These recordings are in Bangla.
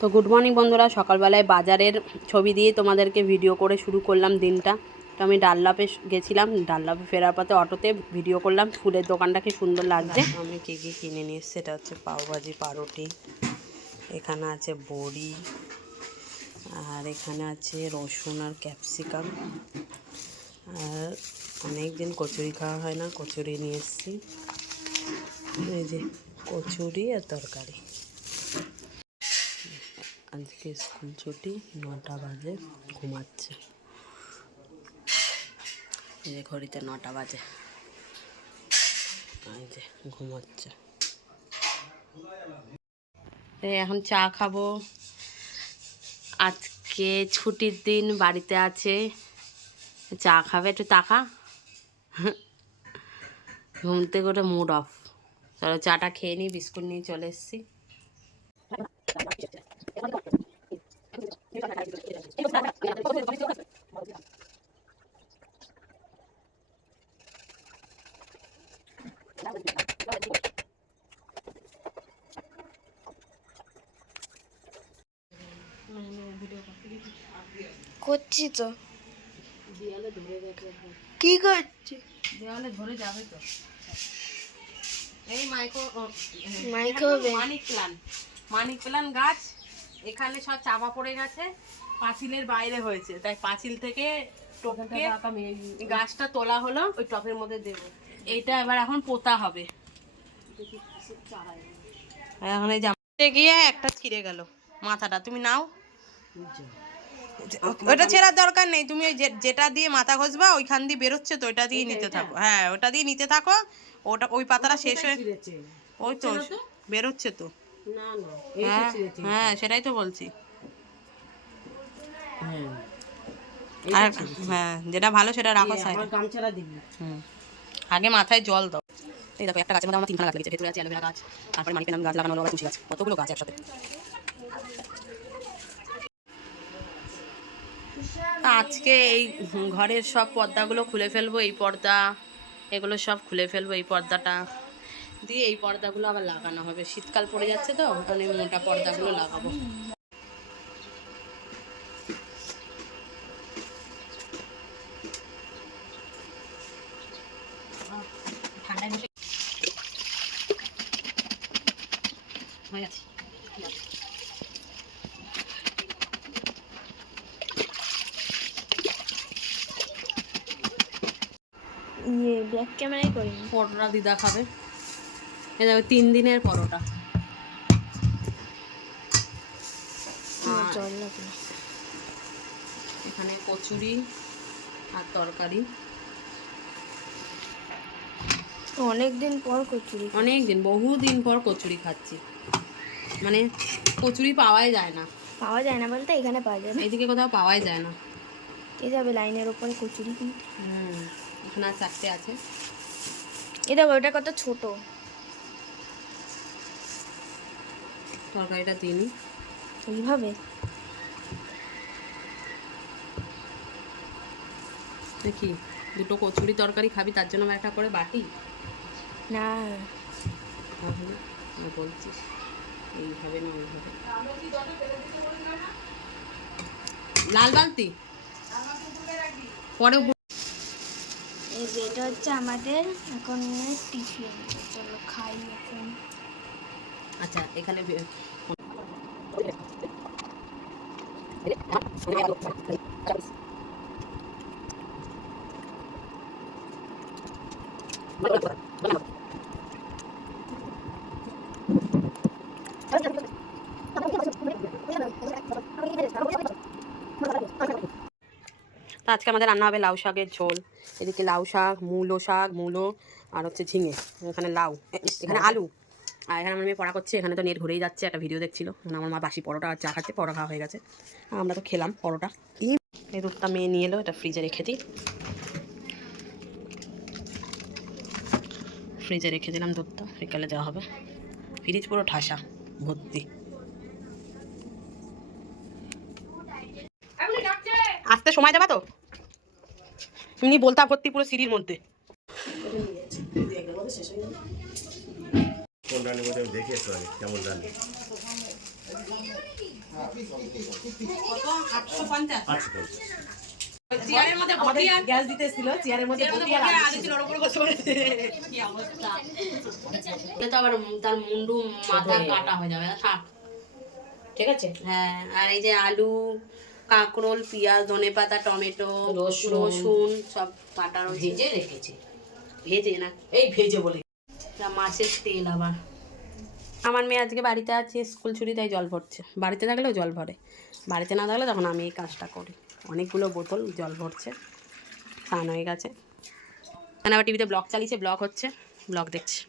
তো গুড মর্নিং বন্ধুরা, সকালবেলায় বাজারের ছবি দিয়ে তোমাদেরকে ভিডিও করে শুরু করলাম দিনটা। তো আমি ডাল্লাপে গেছিলাম, ডাল্লাপে ফেরার পথে অটোতে ভিডিও করলাম, ফুলের দোকানটা কি সুন্দর লাগছে। আমি কী কী কিনে নিয়ে এটা হচ্ছে পাওভাজি, পাউরুটি, এখানে আছে বড়ি, আর এখানে আছে রসুন আর ক্যাপসিকাম। আর অনেক দিন কচুরি খাওয়া হয় না, কচুরি নিয়ে এসেছি। এই যে কচুরি আর তরকারি। আজকে স্কুল ছুটি, নটা বাজে, ঘুমাচ্ছে। এই যে ঘড়িতে নটা বাজে। যে ঘুমাচ্ছে। এখন চা খাব। আজকে ছুটির দিন, বাড়িতে আছে। চা খাবে, একটু টাকা ঘুম থেকে ওটা মুড অফ চলো চাটা খেয়ে নিই, বিস্কুট নিয়ে চলে এসেছি। করছি তো। কি করছি? দেওয়ালে ধরে যাবে তো। এই micro money plant money plant গাছ। এখানে সব চাপা পড়ে গেছে পাঁচিলের বাইরে হয়েছে। তাই পাঁচিল থেকে টপকে গাছটা তোলা হলো ওই টপের মধ্যে দেব। এইটা এবার এখন পোতা হবে। এখন এই জামাতে গিয়ে একটা ছিঁড়ে গেল মাথাটা তুমি নাও। ওটা ছেঁড়ার দরকার নেই তুমি যেটা দিয়ে মাথা ঘষবা ওইখান দিয়ে বেরোচ্ছে তো ওইটা দিয়ে নিতে থাকো। হ্যাঁ ওটা দিয়ে নিতে থাকো। ওটা ওই পাতাটা শেষ হয়ে ওই তো। বেরোচ্ছে তো। হ্যাঁ হ্যাঁ সেটাই তো বলছি। আর হ্যাঁ যেটা ভালো সেটা রাখো সাইডে গামছাড়া দিবি। হুম। আগে মাথায় জল দাও। এই দেখো একটা গাছের মধ্যে আমার তিনখানা গাছ লেগেছে ভেতরে আছে অ্যালোভেরা গাছ তারপরে মানি প্ল্যান্ট গাছ লাগানো হলো আবার তুলসী গাছ কতগুলো গাছ একসাথে। আজকে এই ঘরের সব পর্দাগুলো খুলে ফেলব এই পর্দা এগুলো সব খুলে ফেলব এই পর্দাটা। দিয়ে এই পর্দাগুলো আবার লাগানো হবে। শীতকাল পড়ে যাচ্ছে তো ওখানে মোটা পর্দাগুলো লাগাবো। হয়ে গেছে। ইয়ে ব্যাক ক্যামেরাই করি পরোটা দিদা খাবে। এ দেখো তিন দিনের পরোটা। এখানে কচুরি আর তরকারি। অনেক দিন পর কচুরি অনেক দিন বহু দিন পর কচুরি খাচ্ছি। মানে কচুরি পাওয়াই যায় না। পাওয়া যায় না বলতে এখানে পাওয়া যায় না। এইদিকে কোথাও পাওয়াই যায় না। এ যাবে লাইনের ওপরে কচুরি কিনতে। হুম এখানে আর চারটে আছে। এ দেখো ওটা কত ছোট। তরকারিটা দিইনি। এইভাবে দেখি দুটো কচুরি তরকারি খাবি তার জন্য একটা করে বাটি? না। তাহলে বলছিস এইভাবে না ওইভাবে। লাল বালতি? পরে এই যে এটা হচ্ছে আমাদের এখন টিফিন। চলো খাই এখন। আচ্ছা এখানে আজকে আমাদের রান্না হবে লাউ শাকের ঝোল। এদিকে লাউ শাক, মূলো শাক, মূলো, আর হচ্ছে ঝিঙে। এখানে লাউ এখানে আলু। আর এখানে আমার মেয়ে পড়া করছে, এখানে তো নেট ঘুরেই যাচ্ছে, একটা ভিডিও দেখছিল। এখানে আমার মা বাসি পরোটা আর চা খাচ্ছে, পরোটা খাওয়া হয়ে গেছে। আমরা তো খেলাম পরোটা। ডিম এই দুধটা মেয়ে নিয়ে এলো, এটা ফ্রিজে রেখে দিই। ফ্রিজে রেখে দিলাম দুধটা, বিকালে দেওয়া হবে। ফ্রিজ পুরো ঠাসা, ভর্তি। আসতে সময় দেবা তো? এমনি বলতা ভর্তি পুরো সিঁড়ির মধ্যে। কোন রান্নার মধ্যে আমি দেখে এসো আগে কেমন রান্না আটশো পঞ্চাশ। চেয়ারের মধ্যে আমাদের আর গ্যাস দিতে চেয়ারের মধ্যে চেয়ারের আর বসি আর আগে আগে ছিল ওর উপরে বসে কি অবস্থা এটা তো আবার তার মুন্ডু মাথা কাটা হয়ে যাবে ঠিক আছে? হ্যাঁ আর এই যে আলু কাঁকরোল পেঁয়াজ ধনে পাতা টমেটো রসুন। রসুন সব কাটা ভেজে রেখেছি ভেজে না এই ভেজে বলে মাছের তেল আবার। আমার মেয়ে আজকে বাড়িতে আছে, স্কুল ছুটি, তাই জল ভরছে। বাড়িতে থাকলেও জল ভরে। বাড়িতে না থাকলে তখন আমি এই কাজটা করি। অনেকগুলো বোতল, জল ভরছে, স্নান হয়ে গেছে। এখানে আবার টিভিতে ব্লগ চালিয়েছে, ব্লগ হচ্ছে, ব্লগ দেখছি।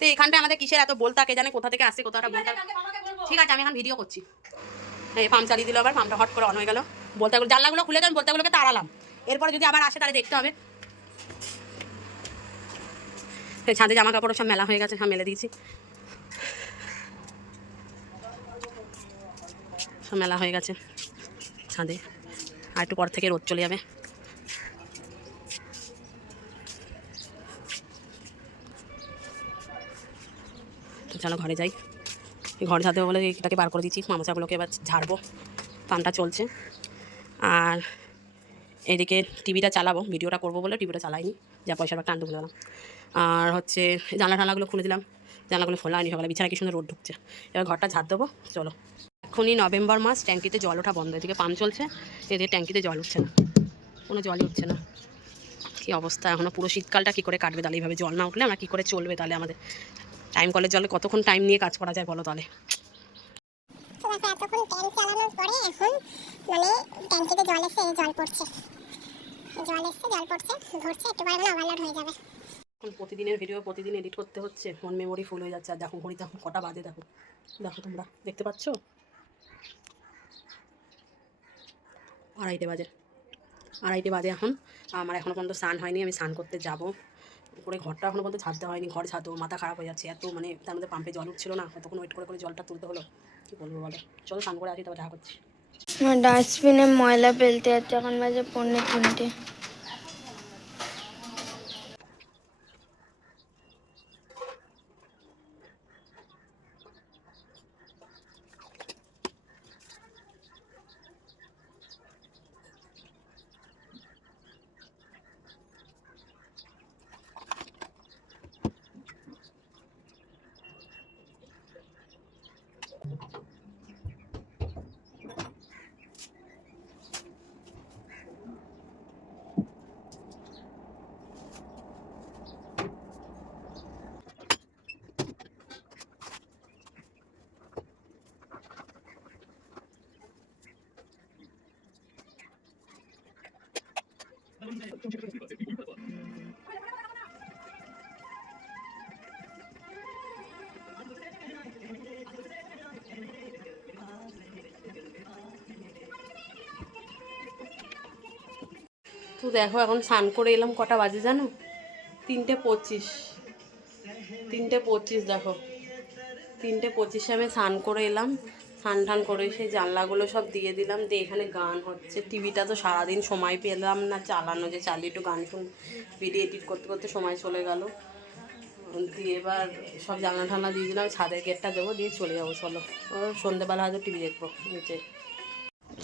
তো এখানটা আমাদের কিসের এত বলতা, কে জানে কোথা থেকে আসছে কোথাটা বলতা। ঠিক আছে, আমি এখন ভিডিও করছি। এই পাম্প চালিয়ে দিল আবার পাম্পটা হট করে অন হয়ে গেল। বলতাগুলো, জানলাগুলো খুলে দেন বলতাগুলোকে তাড়ালাম। এরপরে যদি আবার আসে, তাহলে দেখতে হবে। ছাদে জামা কাপড় সব মেলা হয়ে গেছে, সব মেলে দিয়েছি। সব মেলা হয়ে গেছে ছাদে। আর একটু পর থেকে রোদ চলে যাবে। তো চলো ঘরে যাই। ঘরে ছাদে বলে এটাকে বার করে দিচ্ছি মামাচাগুলোকে এবার ঝাড়বো। পাম্পটা চলছে। আর এদিকে টিভিটা চালাবো, ভিডিওটা করব বলে টিভিটা চালাইনি, যা পয়সার একটা আনতে ভুলে আর হচ্ছে জানলা টানলাগুলো খুলে দিলাম, জানলাগুলো খোলা হয়নি, সকালে বিছানা কি সুন্দর রোদ ঢুকছে। এবার ঘরটা ঝাড় দেবো, চলো। এখনই নভেম্বর মাস, ট্যাঙ্কিতে জল ওঠা বন্ধ, এদিকে পাম্প চলছে, এদিকে ট্যাঙ্কিতে জল উঠছে না, কোনো জলই উঠছে না। কী অবস্থা এখনও পুরো শীতকালটা কী করে কাটবে তাহলে, এইভাবে জল না উঠলে আমরা কী করে চলবে তাহলে আমাদের? টাইম কলের জলে কতক্ষণ টাইম নিয়ে কাজ করা যায় বলো তাহলে? এতক্ষণ ট্যাঙ্ক চালানোর পরে এখন মানে ট্যাঙ্কিতে জল এসে জল পড়ছে। জল এসছে, জল পড়ছে ধরছে একটু পরে মানে ওভারলোড হয়ে যাবে। এখন প্রতিদিনের ভিডিও প্রতিদিন এডিট করতে হচ্ছে ফোন মেমোরি ফুল হয়ে যাচ্ছে, আর দেখো ঘড়িতে এখন কটা বাজে, দেখো। দেখো তোমরা, দেখতে পাচ্ছ? আড়াইটে বাজে আড়াইটে বাজে এখন। আমার এখনও পর্যন্ত স্নান হয়নি, আমি স্নান করতে যাব। উপরে ঘরটা এখনও পর্যন্ত ছাড়তে হয়নি, ঘর ছাদও মাথা খারাপ হয়ে যাচ্ছে, এত মানে তার মধ্যে পাম্পে জল উঠছিল না, এতক্ষণ ওয়েট করে করে জলটা তুলতে হলো। কী বলব বলো? চলো স্নান করে আসি তবে দেখা করছি। ডাস্টবিনে ময়লা ফেলতে যাচ্ছে এখন বাজে পনেরো তিনটে। তো দেখো, এখন স্নান করে এলাম, কটা বাজে জানো? তিনটে পঁচিশ। তিনটে পঁচিশ দেখো। তিনটে পঁচিশে আমি স্নান করে এলাম, স্নান টান করে সেই জানলাগুলো সব দিয়ে দিলাম, দিয়ে এখানে গান হচ্ছে। টিভিটা তো সারাদিন সময় পেলাম না, চালানো যে চালিয়ে একটু গান শুন, ভিডিও এডিট করতে করতে সময় চলে গেল। দিয়ে এবার সব জানলা টানলা দিয়ে দিলাম, ছাদের গেটটা দেবো, দিয়ে চলে যাব, চলো। সন্ধ্যেবেলা হয়তো টিভি দেখব, নিচে।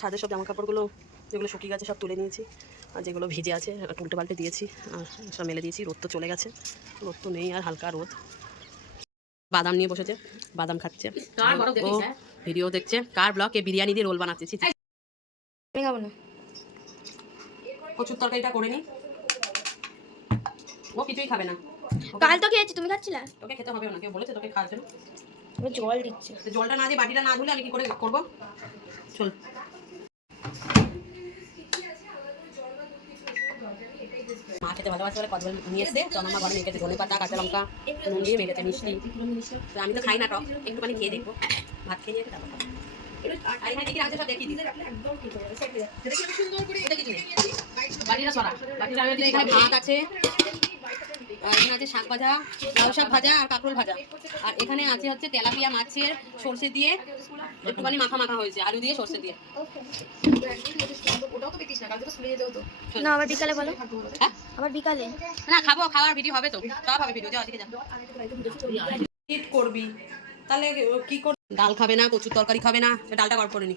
ছাদের সব জামা কাপড়গুলো যেগুলো শুকিয়ে গেছে সব তুলে নিয়েছি। আর যেগুলো ভিজে আছে উল্টে পাল্টে দিয়েছি আর সব মেলে দিয়েছি। রোদ তো চলে গেছে। রোদ তো নেই আর হালকা রোদ। বাদাম নিয়ে বসেছে বাদাম খাচ্ছে। কার বড় দেখিস, ও? ভিডিও দেখছে। কার ব্লগ এ বিরিয়ানি দিয়ে রোল বানাচ্ছে? খাব না। কচুর তরকারিটা করে নি। ও কিছুই খাবে না। কাল তো খেয়েছি তুমি খাচ্ছিলে? তোকে খেতে হবে না কেউ বলেছে তোকে খাওয়ার জন্য। জল দিচ্ছে। জলটা না দিয়ে বাটিটা না ধুলে আমি কি করে করব? চল। মা খেতে ভালোবাসে বলে কদবেল নিয়ে এসে আমার ঘরে মেখেছে ধনে পাতা কাঁচা লঙ্কা নুন দিয়ে মেখেছে মিষ্টি। তো আমি তো খাই না টক একটুখানি খেয়ে দেখব। ভাত খেয়ে নিয়ে তারপর নেই। বাটিটা সরা। বাটিটা আমি এখানে ভাত আছে। এখানে আছে শাক ভাজা লাউ শাক ভাজা আর কাঁকরোল ভাজা। আর এখানে আছে হচ্ছে তেলাপিয়া মাছের সর্ষে দিয়ে একটুখানি মাখা মাখা হয়েছে আলু দিয়ে সর্ষে দিয়ে। না আবার বিকালে বলো। হ্যাঁ? আবার বিকালে। না খাব খাওয়ার ভিডিও হবে তো। সব হবে ভিডিও যাও দিকে যা করবি। তাহলে কি কর ডাল খাবে না কচুর তরকারি খাবে না ডালটা গরম করে নি।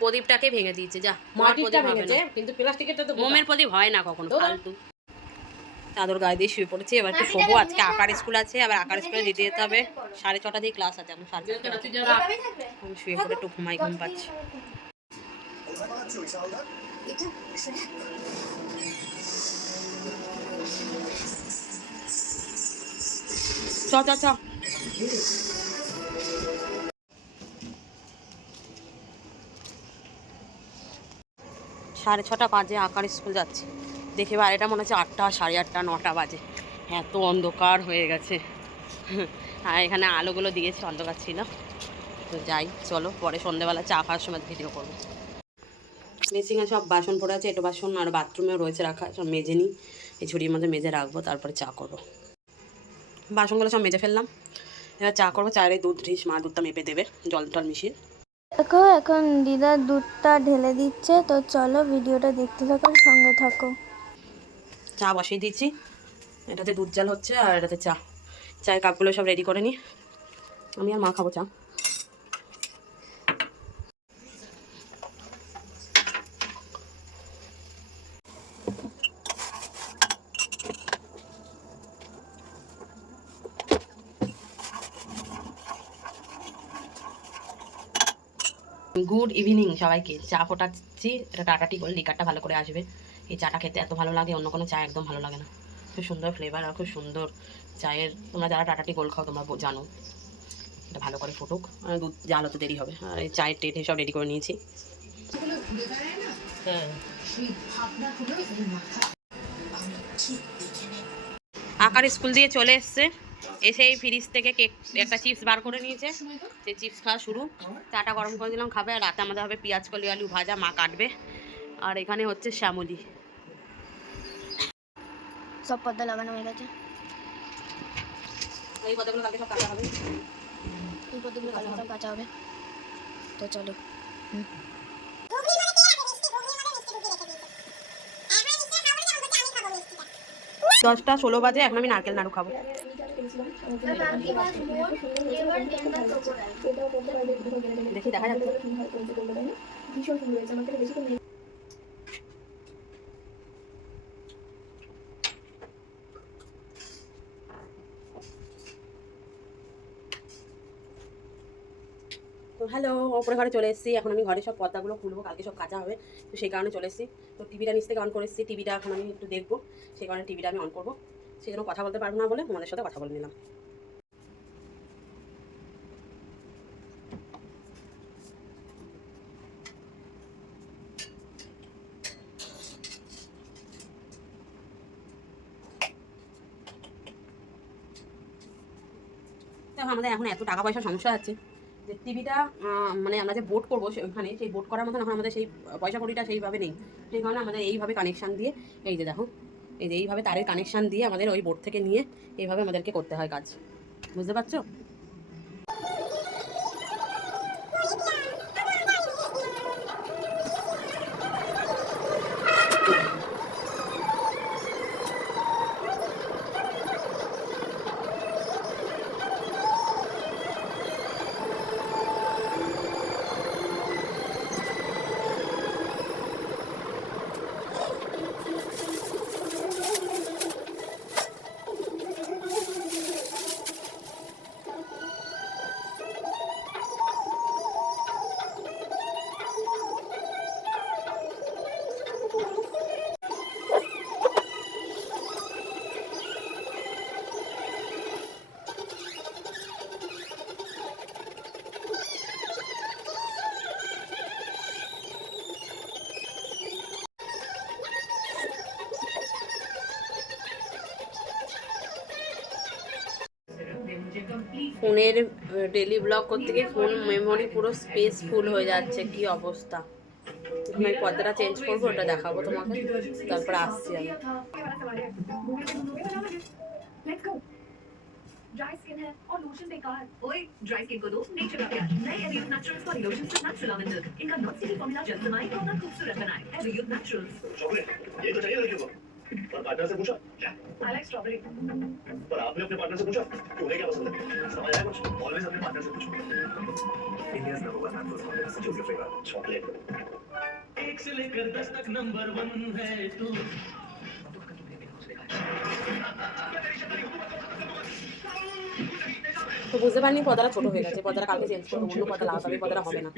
প্রদীপটাকে ভেঙে দিয়েছে যা মোমের মাটিরটা প্রদীপ হবে ভেঙেছে না। কিন্তু প্লাস্টিকেরটা তো মোমের প্রদীপ হয় না কখনো? ফালতু। চাদর গায়ে দিয়ে শুয়ে পড়েছি এবার একটু শোবো আজকে আঁকার স্কুল আছে আবার আঁকার স্কুলে দিতে যেতে হবে। সাড়ে ছটা দিয়ে ক্লাস আছে এখন সাড়ে ছটা। আমি শুয়ে পড়ে একটু ঘুমাই ঘুম পাচ্ছি। চ চ চ। সাড়ে ছটা বাজে আঁকার স্কুল যাচ্ছে। দেখে বাড়িটা মনে হচ্ছে আটটা, সাড়ে আটটা, নটা বাজে। এত অন্ধকার হয়ে গেছে। আর এখানে আলোগুলো দিয়েছে, অন্ধকার ছিল। তো যাই, চলো, পরে সন্ধ্যেবেলা চা খাওয়ার সময় ভিডিও করব। মেসিংয়ে সব বাসন পড়ে আছে, এটো বাসন আর বাথরুমেও রয়েছে রাখা, সব মেজে নিই। এই ঝুড়ির মধ্যে মেজে রাখব, তারপরে চা করব। বাসনগুলো সব মেজে ফেললাম। এবার চা করব চায়ের দুধ ঢিস মা দুধটা মেপে দেবে, জল টল মিশিয়ে। দেখো, এখন দিদা দুধটা ঢেলে দিচ্ছে, তো চলো ভিডিওটা দেখতে থাকো সঙ্গে থাকো। চা বসিয়ে দিচ্ছি এটাতে দুধ জাল হচ্ছে আর এটাতে চা। চায়ের কাপগুলো সব রেডি করে নি। আমি আর মা খাব চা। গুড ইভিনিং সবাইকে। চা ফোটাচ্ছি এটা টাটাটি করে লিকারটা ভালো করে আসবে। এই চাটা খেতে এত ভালো লাগে, অন্য কোনো চা একদম ভালো লাগে না। খুব সুন্দর ফ্লেভার আর খুব সুন্দর চায়ের। তোমরা যারা টাটাটি গোল খাও, তোমরা জানো। এটা ভালো করে ফুটুক। দুধ জাল হতে দেরি হবে। আর এই চায়ের টেটে সব রেডি করে নিয়েছি। হ্যাঁ। আকার স্কুল দিয়ে চলে এসছে। এসে এই ফ্রিজ থেকে কেক একটা চিপস বার করে নিয়েছে। সেই চিপস খাওয়া শুরু। চাটা গরম করে দিলাম খাবে। আর রাতে আমাদের হবে পেঁয়াজ কলি আলু ভাজা মা কাটবে। আর এখানে হচ্ছে শ্যামলি। সব পর্দা লাগানো হয়ে গেছে। এই কথাগুলো কালকে সব কাটা হবে। এই পর্দাগুলো কালো সব কাঁচা হবে। তো চলো। ঘুগনি মানে কে রাখে মিষ্টি ঘুগনি মানে মিষ্টি ঢুকিয়ে রেখে দিয়েছে এখন মিষ্টি খাব না বলছে আমি খাব মিষ্টিটা দশটা ষোলো বাজে এখন আমি নারকেল নাড়ু খাব। দেখি দেখা যাচ্ছে। তো হ্যালো ওপরে ঘরে চলে এসেছি। এখন আমি ঘরে সব পর্দাগুলো খুলবো, কালকে সব কাঁচা হবে। তো সেই কারণে চলে এসেছি। তো টিভিটা নিচ থেকে অন করে এসেছি। টিভিটা এখন আমি একটু দেখব। সেই কারণে টিভিটা আমি অন করব। সেই জন্য কথা বলতে পারব না বলে তোমাদের সাথে কথা বলে নিলাম। আমাদের এখন এত টাকা পয়সার সমস্যা আছে যে টিভিটা মানে আমরা যে বোট করব ওখানে সেই বোট করার মতন এখন আমাদের সেই পয়সা কড়িটা সেইভাবে নেই। সেই কারণে আমাদের এইভাবে কানেকশান দিয়ে, এই যে দেখো, এই যে এইভাবে তারের কানেকশান দিয়ে আমাদের ওই বোট থেকে নিয়ে এইভাবে আমাদেরকে করতে হয় কাজ। বুঝতে পারছ? ফোনের ডেলি ব্লগ করতে গিয়ে ফোন মেমোরি পুরো স্পেস ফুল হয়ে যাচ্ছে কি অবস্থা এখন আমি পর্দাটা চেঞ্জ করবো ওটা দেখাবো তোমাকে তারপরে আসছি আমি लेट्स गो ड्राई स्किन है और लोशन बेकार ओए ड्राई स्किन को दो नेचर का प्यार नए एवरी नेचुरल्स बॉडी लोशन से नेचुरल लावेंडर इनका नॉन स्टिकी फॉर्मूला जल्द जमाए और ना खूबसूरत बनाए एवरी यूथ नेचुरल्स चॉकलेट ये तो चाहिए लड़कियों को पर पार्टनर से पूछा क्या आई लाइक स्ट्रॉबेरी पर आपने अपने पार्टनर से पूछा कि उन्हें क्या पसंद है समझ आया कुछ ऑलवेज अपने पार्टनर से पूछो India's number one apple formula choose your favourite chocolate एक से लेकर दस तक नंबर वन है तू তো বুঝতে পারিনি পর্দাটা ছোট হয়ে গেছে পর্দাটা কালকে চেঞ্জ করবো অন্য পর্দা লাগাতে হবে পর্দাটা হবে না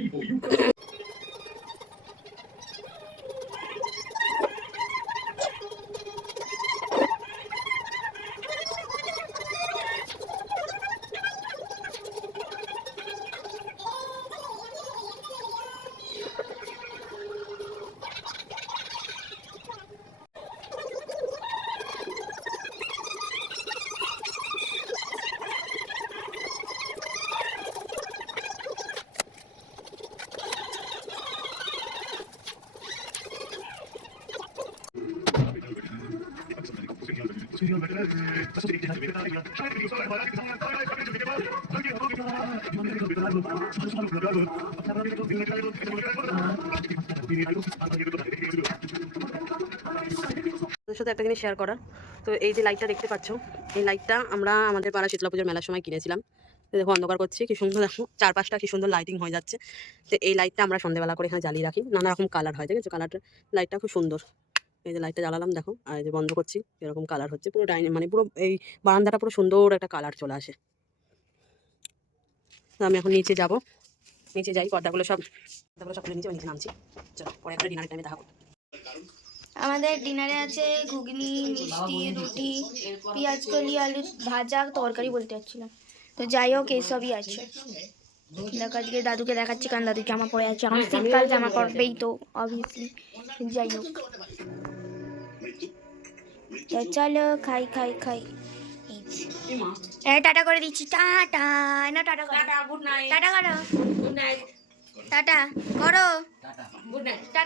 সাথে একটা জিনিস শেয়ার করার। তো এই যে লাইটটা দেখতে পাচ্ছ, এই লাইটটা আমরা আমাদের পাড়া শীতলা পুজোর মেলার সময় কিনেছিলাম। দেখো অন্ধকার করছি, কি সুন্দর দেখো, চারপাশটা কি সুন্দর লাইটিং হয়ে যাচ্ছে। তো এই লাইটটা আমরা সন্ধ্যেবেলা করে এখানে জ্বালিয়ে রাখি নানা রকম কালার হয়, দেখেছ? কালারটা লাইটটা খুব সুন্দর। এই যে লাইটটা জ্বালালাম দেখো। আর এই যে বন্ধ করছি এরকম কালার হচ্ছে। পুরো ডাইনিং মানে পুরো এই বারান্দাটা পুরো সুন্দর একটা কালার চলে আসে। আমি এখন নিচে যাব। নিচে যাই পর্দাগুলো সব পর্দাগুলো সব খুলে নিচে নিচে নামছি। চলো পরে একটা ডিনারের টাইমে দেখা করব আমাদের ডিনারে আছে ঘুগনি মিষ্টি রুটি পেঁয়াজ কলি আলু ভাজা তরকারি বলতে যাচ্ছিলাম। তো যাই হোক এইসবই আছে। দেখো আজকে দাদুকে দেখাচ্ছি কারণ দাদু জামা পরে আছে। এখন শীতকাল জামা পরবেই তো অবভিয়াসলি যাই হোক। তো চলো খাই খাই খাই। এই এ টাটা করে দিচ্ছি। টাটা। না টাটা করো। টাটা করো টাটা করো। Good night. টাটা